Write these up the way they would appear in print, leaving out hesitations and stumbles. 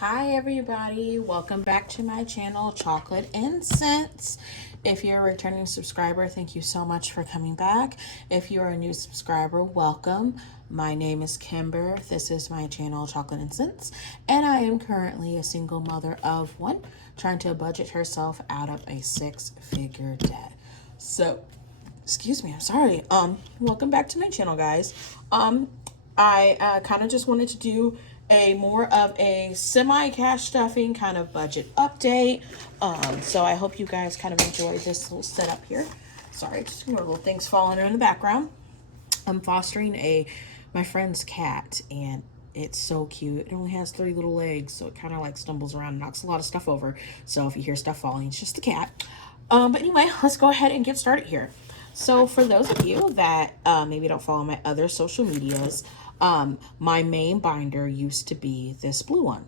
Hi everybody, welcome back to my channel, Chocolate and Scents. If you're a returning subscriber, thank you so much for coming back. If you're a new subscriber, welcome. My name is Kimber. This is my channel, Chocolate and Scents, and I am currently a single mother of one, trying to budget herself out of a six-figure debt. So, excuse me, I'm sorry. Welcome back to my channel, guys. I kind of just wanted to do a more of a semi-cash stuffing kind of budget update. So I hope you guys kind of enjoy this little setup here. Sorry, just little things falling in the background. I'm fostering my friend's cat, and it's so cute. It only has 3 little legs, so it kind of like stumbles around and knocks a lot of stuff over. So if you hear stuff falling, it's just the cat. But anyway, let's go ahead and get started here. So for those of you that maybe don't follow my other social medias, my main binder used to be this blue one.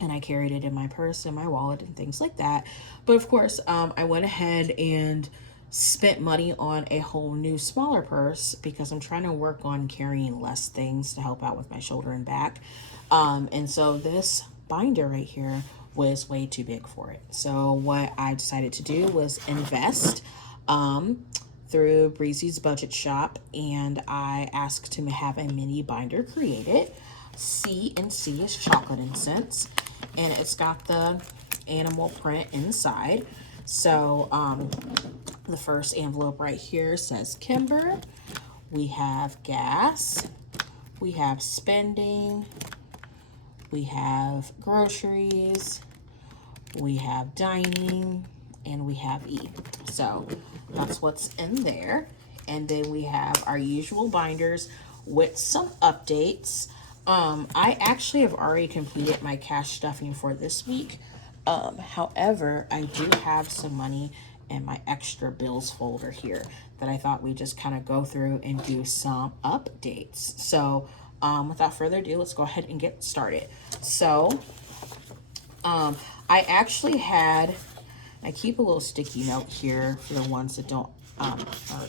And I carried it in my purse and my wallet and things like that. But of course, I went ahead and spent money on a whole new smaller purse because I'm trying to work on carrying less things to help out with my shoulder and back. And so this binder right here was way too big for it. So what I decided to do was invest through Breezy's Budget Shop, and I asked to have a mini binder created. C and C is Chocolate and Scents, and it's got the animal print inside. So the first envelope right here says Kimber. We have gas, we have spending, we have groceries, we have dining, and we have E. So that's what's in there. And then we have our usual binders with some updates. I actually have already completed my cash stuffing for this week. However, I do have some money in my extra bills folder here that I thought we'd just kind of go through and do some updates. So without further ado, let's go ahead and get started. So I actually had, I keep a little sticky note here for the ones that don't, or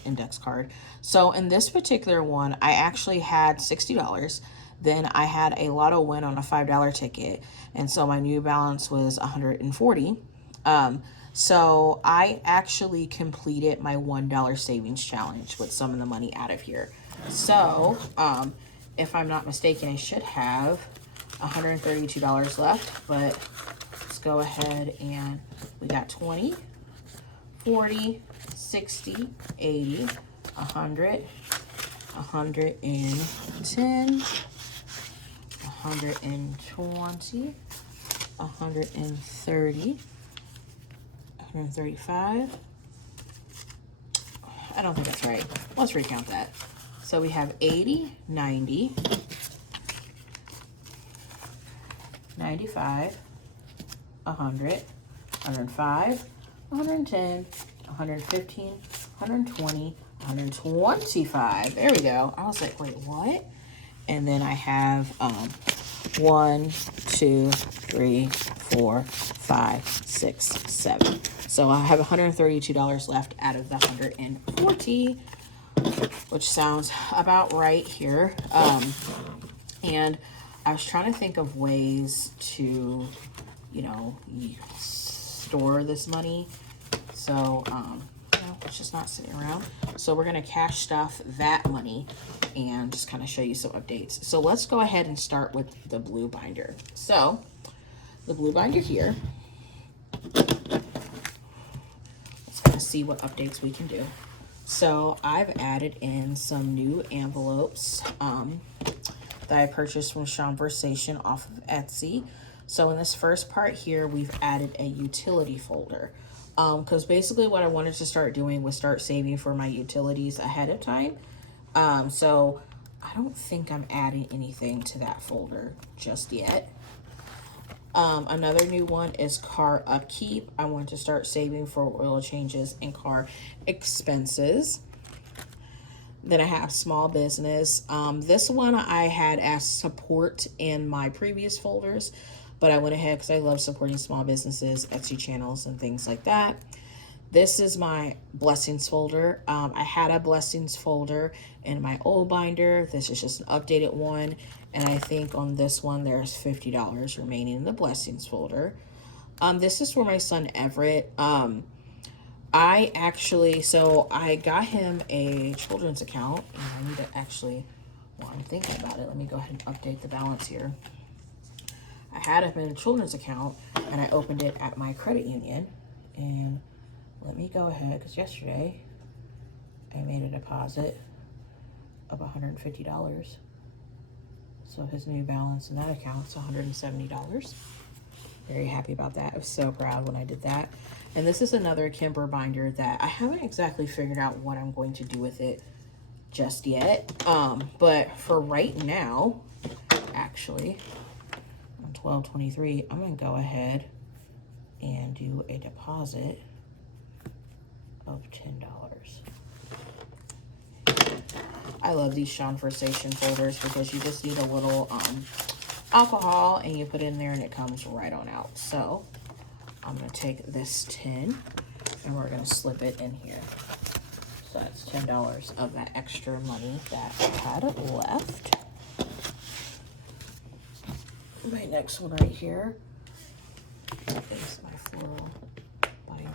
index card. So in this particular one, I actually had $60. Then I had a lotto win on a $5 ticket. And so my new balance was $140. So I actually completed my $1 savings challenge with some of the money out of here. So, if I'm not mistaken, I should have $132 left, but let's go ahead and we got 20, 40, 60, 80, 100, 110, 120, 130, 135. I don't think that's right. Let's recount that. So we have 80, 90, 95, 100, 105, 110, 115, 120, 125. There we go. I was like, wait, what? And then I have 1, 2, 3, 4, 5, 6, 7. So I have $132 left out of the 140, which sounds about right here. And I was trying to think of ways to, store this money. So, it's just not sitting around. So we're going to cash stuff that money and just kind of show you some updates. So let's go ahead and start with the blue binder. So the blue binder here, let's kind of see what updates we can do. So I've added in some new envelopes that I purchased from Conversation off of Etsy. So in this first part here, we've added a utility folder. Because basically what I wanted to start doing was start saving for my utilities ahead of time. So I don't think I'm adding anything to that folder just yet. Another new one is car upkeep. I want to start saving for oil changes and car expenses. Then I have small business. This one I had as support in my previous folders, but I went ahead because I love supporting small businesses, Etsy channels, and things like that. This is my blessings folder. I had a blessings folder in my old binder. This is just an updated one. And I think on this one, there's $50 remaining in the blessings folder. This is for my son, Everett. I got him a children's account. And I need to actually, while I'm thinking about it, let me go ahead and update the balance here. I had him in a children's account, and I opened it at my credit union. And let me go ahead, because yesterday I made a deposit of $150. So his new balance in that account is $170. Very happy about that. I was so proud when I did that. And this is another Kimber binder that I haven't exactly figured out what I'm going to do with it just yet. But for right now, actually, on 12/23, I'm going to go ahead and do a deposit of $10. I love these Conversation folders because you just need a little alcohol and you put it in there and it comes right on out. So I'm going to take this 10 and we're going to slip it in here. So that's $10 of that extra money that I had left. My next one right here is my floral binder.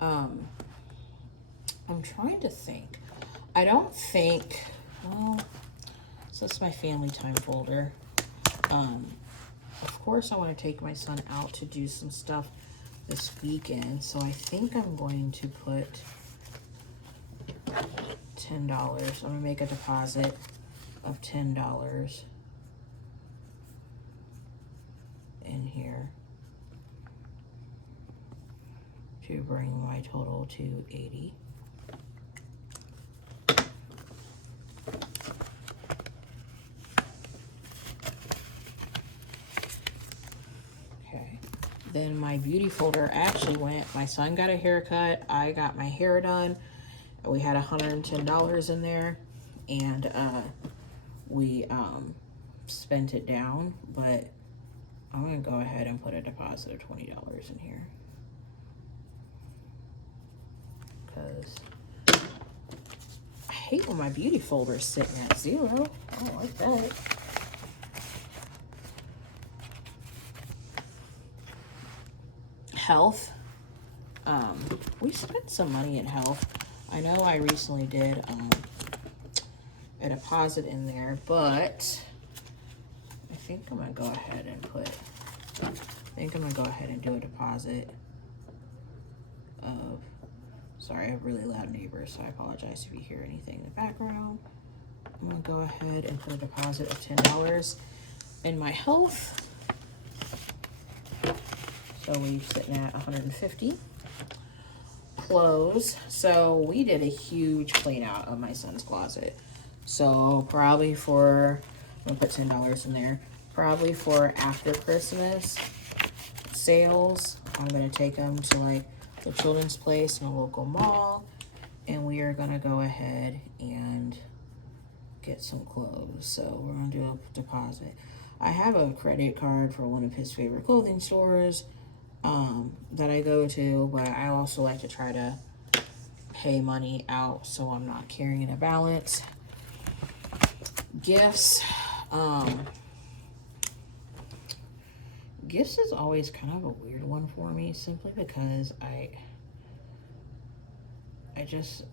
And I'm trying to think. I don't think, well, so this is my family time folder. Of course I want to take my son out to do some stuff this weekend, so I think I'm going to put $10. I'm going to make a deposit of $10 in here to bring my total to $80. Then my beauty folder actually went, my son got a haircut, I got my hair done, we had $110 in there, and we spent it down, but I'm going to go ahead and put a deposit of $20 in here. Because I hate when my beauty folder is sitting at 0. I don't like that. Health. We spent some money in health. I know I recently did a deposit in there, but I think I'm gonna go ahead and do a deposit of, sorry, I have really loud neighbors, so I apologize if you hear anything in the background. I'm gonna go ahead and put a deposit of $10 in my health. So we're sitting at $150. Clothes. So we did a huge clean out of my son's closet. So probably for, I'm gonna put $10 in there. Probably for after Christmas sales, I'm gonna take them to like the children's place in a local mall, and we are gonna go ahead and get some clothes. So we're gonna do a deposit. I have a credit card for one of his favorite clothing stores that I go to, but I also like to try to pay money out so I'm not carrying a balance. Gifts. Gifts is always kind of a weird one for me, simply because I just,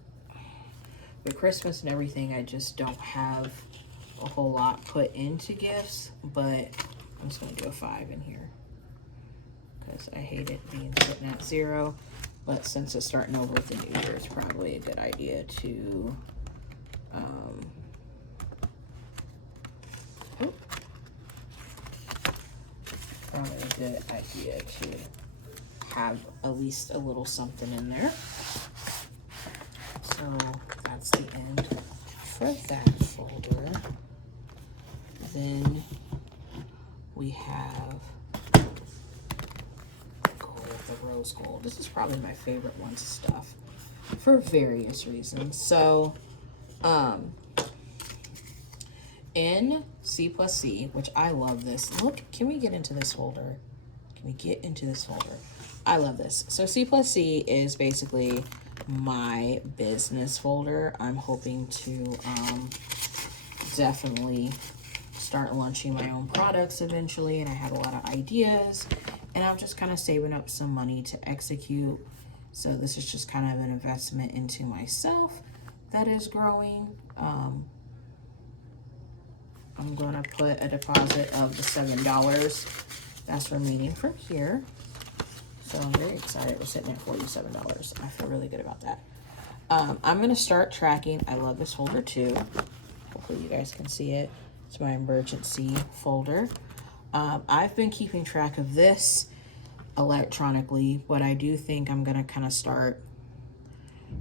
with Christmas and everything, I just don't have a whole lot put into gifts, but I'm just going to do a 5 in here because I hate it being sitting at 0. But since it's starting over with the new year, it's probably a good idea to have at least a little something in there. So that's the end for that folder. Then we have gold, the rose gold. This is probably my favorite one to stuff for various reasons. So in C+C, which I love this. Look, can we get into this folder? Can we get into this folder? I love this. So C+C is basically my business folder. I'm hoping to definitely start launching my own products eventually, and I have a lot of ideas, and I'm just kind of saving up some money to execute. So this is just kind of an investment into myself that is growing. I'm going to put a deposit of the $7 that's remaining from here. So I'm very excited. We're sitting at $47. I feel really good about that. I'm going to start tracking. I love this folder too. Hopefully you guys can see it. It's my emergency folder. I've been keeping track of this electronically, but I do think I'm going to kind of start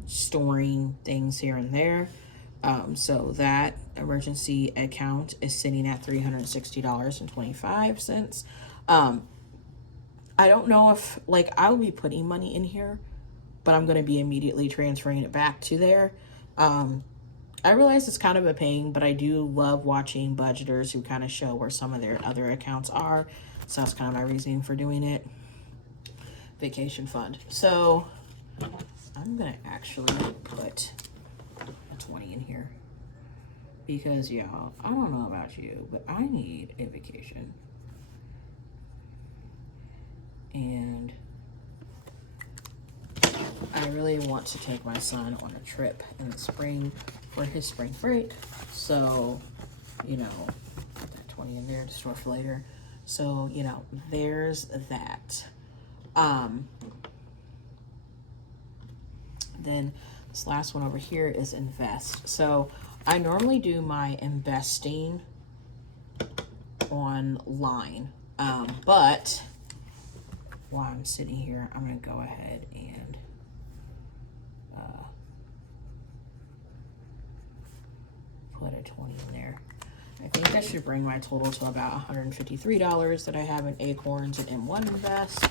storing things here and there. So that emergency account is sitting at $360.25. I don't know if, like, I'll be putting money in here, but I'm going to be immediately transferring it back to there. I realize it's kind of a pain, but I do love watching budgeters who kind of show where some of their other accounts are. So that's kind of my reasoning for doing it. Vacation fund. So I'm going to actually put a 20 in here because, y'all, I don't know about you, but I need a vacation. And I really want to take my son on a trip in the spring for his spring break. So, you know, put that 20 in there to store for later. So, you know, there's that. Then this last one over here is invest. So I normally do my investing online, but while I'm sitting here, I'm going to go ahead and put a 20 in there. I think that should bring my total to about $153 that I have in Acorns and M1 Invest.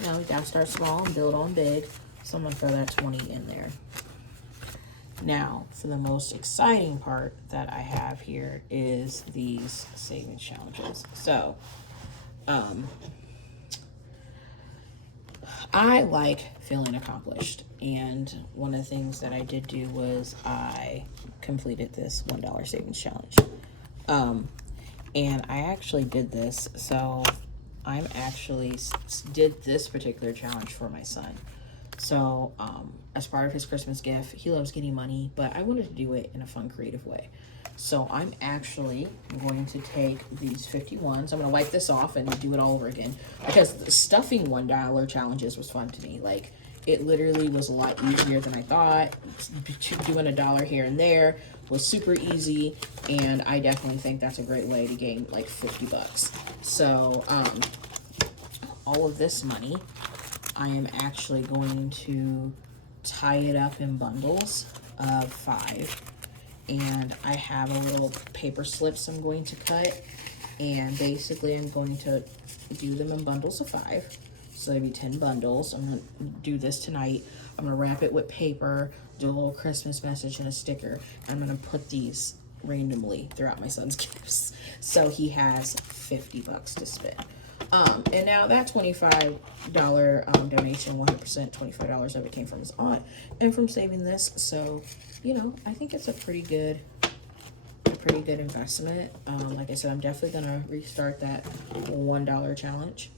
You know, we got to start small and build on big. So I'm going to throw that 20 in there. Now, for the most exciting part that I have here is these savings challenges. So, I like feeling accomplished, and one of the things that I did do was I completed this $1 savings challenge. And I actually did this, so I'm actually did this particular challenge for my son. So as part of his Christmas gift, he loves getting money, but I wanted to do it in a fun, creative way. So I'm actually going to take these 51s. I'm going to wipe this off and do it all over again, because the stuffing $1 challenges was fun to me. Like, it literally was a lot easier than I thought. Doing $1 here and there was super easy, and I definitely think that's a great way to gain like 50 bucks. So all of this money, I am actually going to tie it up in bundles of 5. And I have a little paper slips I'm going to cut, and basically I'm going to do them in bundles of 5. So there'll be 10 bundles. I'm going to do this tonight. I'm going to wrap it with paper, do a little Christmas message and a sticker. I'm going to put these randomly throughout my son's gifts, so he has 50 bucks to spend. And now that $25 donation, 100%, $25 of it came from his aunt and from saving this. So, you know, I think it's a pretty good investment. Like I said, I'm definitely gonna restart that $1 challenge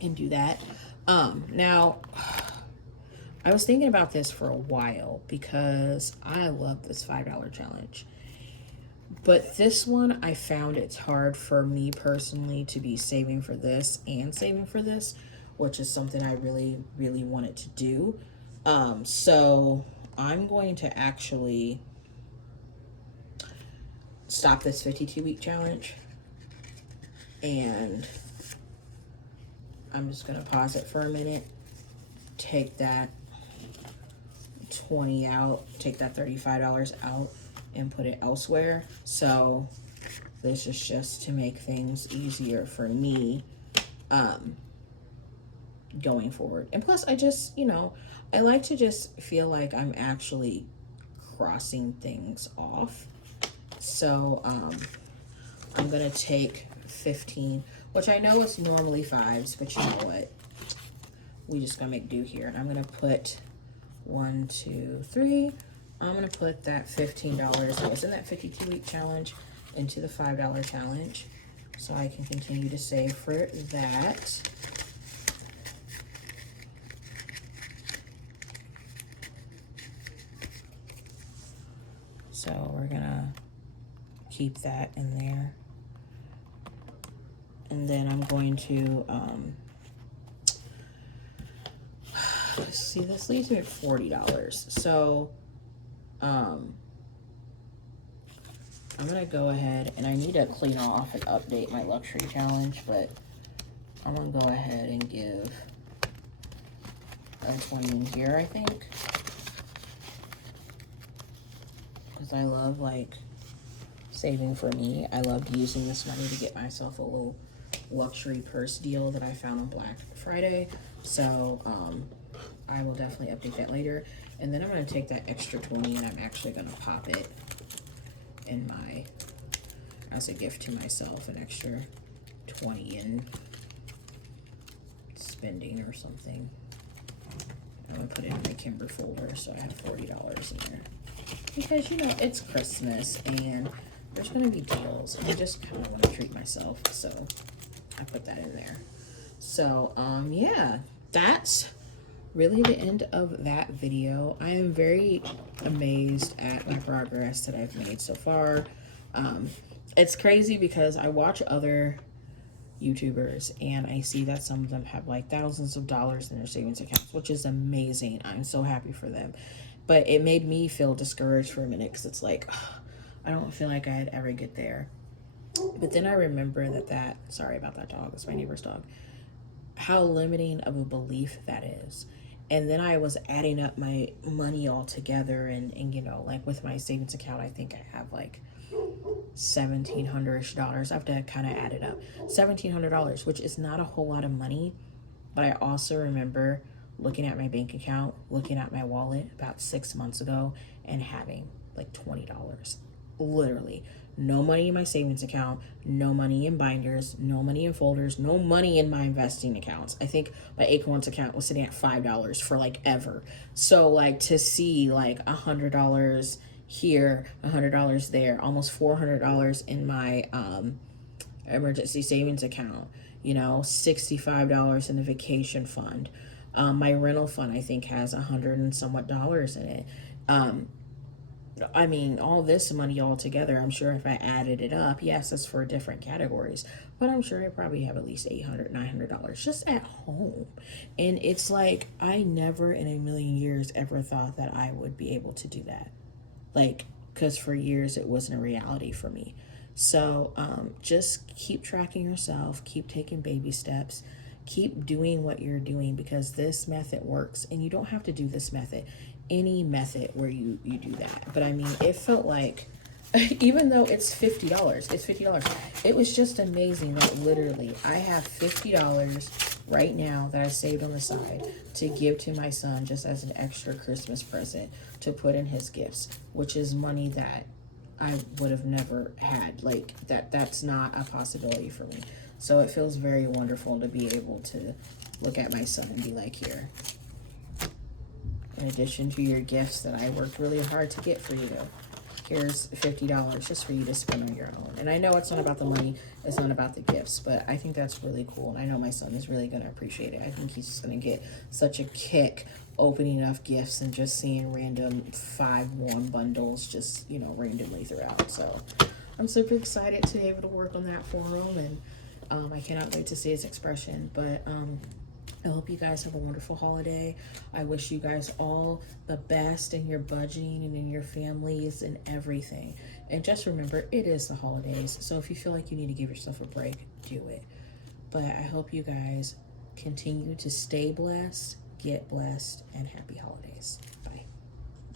and do that. Now, I was thinking about this for a while because I love this $5 challenge. But this one, I found it's hard for me personally to be saving for this and saving for this, which is something I really, really wanted to do. So I'm going to actually stop this 52-week challenge, and I'm just going to pause it for a minute, take that 20 out, take that $35 out, and put it elsewhere. So this is just to make things easier for me going forward. And plus, I just, you know, I like to just feel like I'm actually crossing things off. So I'm gonna take 15. which I know it's normally 5s, but you know what? We just gonna make do here. And I'm gonna put 1, 2, 3. I'm gonna put that $15 that was in that 52-week challenge into the $5 challenge, so I can continue to save for that. So we're gonna keep that in there. And then I'm going to, see, this leaves me at $40. So, I'm gonna go ahead, and I need to clean off and update my luxury challenge, but I'm gonna go ahead and give a 20 in here, I think. Because I love, like, saving for me. I loved using this money to get myself a little luxury purse deal that I found on Black Friday. So, I will definitely update that later. And then I'm going to take that extra 20 and I'm actually going to pop it in my, as a gift to myself, an extra 20 in spending or something. I'm going to put it in my Kimber folder so I have $40 in there. Because, you know, it's Christmas and there's going to be deals. And I just kind of want to treat myself. So I put that in there. So, yeah, that's really the end of that video. I am very amazed at my progress that I've made so far. It's crazy because I watch other YouTubers and I see that some of them have like thousands of dollars in their savings accounts, which is amazing. I'm so happy for them. But it made me feel discouraged for a minute because it's like, ugh, I don't feel like I'd ever get there. But then I remember that, sorry about that dog, it's my neighbor's dog, how limiting of a belief that is. And then I was adding up my money all together and you know, like with my savings account, I think I have like $1,700-ish. I have to kind of add it up. $1,700, which is not a whole lot of money. But I also remember looking at my bank account, looking at my wallet about 6 months ago and having like $20. Literally. No money in my savings account, no money in binders, no money in folders, no money in my investing accounts. I think my Acorns account was sitting at $5 for like ever. So like to see like $100 here, $100 there, almost $400 in my emergency savings account, you know, $65 in the vacation fund. My rental fund, I think, has $100 and somewhat dollars in it. I mean, all this money all together, I'm sure if I added it up, yes, it's for different categories, but I'm sure I probably have at least $800, $900 just at home. And it's like, I never in a million years ever thought that I would be able to do that. Like, because for years it wasn't a reality for me. So just keep tracking yourself, keep taking baby steps, keep doing what you're doing because this method works. And you don't have to do this method, any method where you do that. But I mean, it felt like, even though it's $50, it's $50. It was just amazing that literally I have $50 right now that I saved on the side to give to my son just as an extra Christmas present to put in his gifts, which is money that I would have never had. Like that's not a possibility for me. So it feels very wonderful to be able to look at my son and be like, here, in addition to your gifts that I worked really hard to get for you, here's $50 just for you to spend on your own. And I know it's not about the money, it's not about the gifts, but I think that's really cool. And I know my son is really going to appreciate it. I think he's just going to get such a kick opening up gifts and just seeing random 5 warm bundles just, you know, randomly throughout. So I'm super excited to be able to work on that for him. And I cannot wait to see his expression. But I hope you guys have a wonderful holiday. I wish you guys all the best in your budgeting and in your families and everything. And just remember, it is the holidays. So if you feel like you need to give yourself a break, do it. But I hope you guys continue to stay blessed, get blessed, and happy holidays.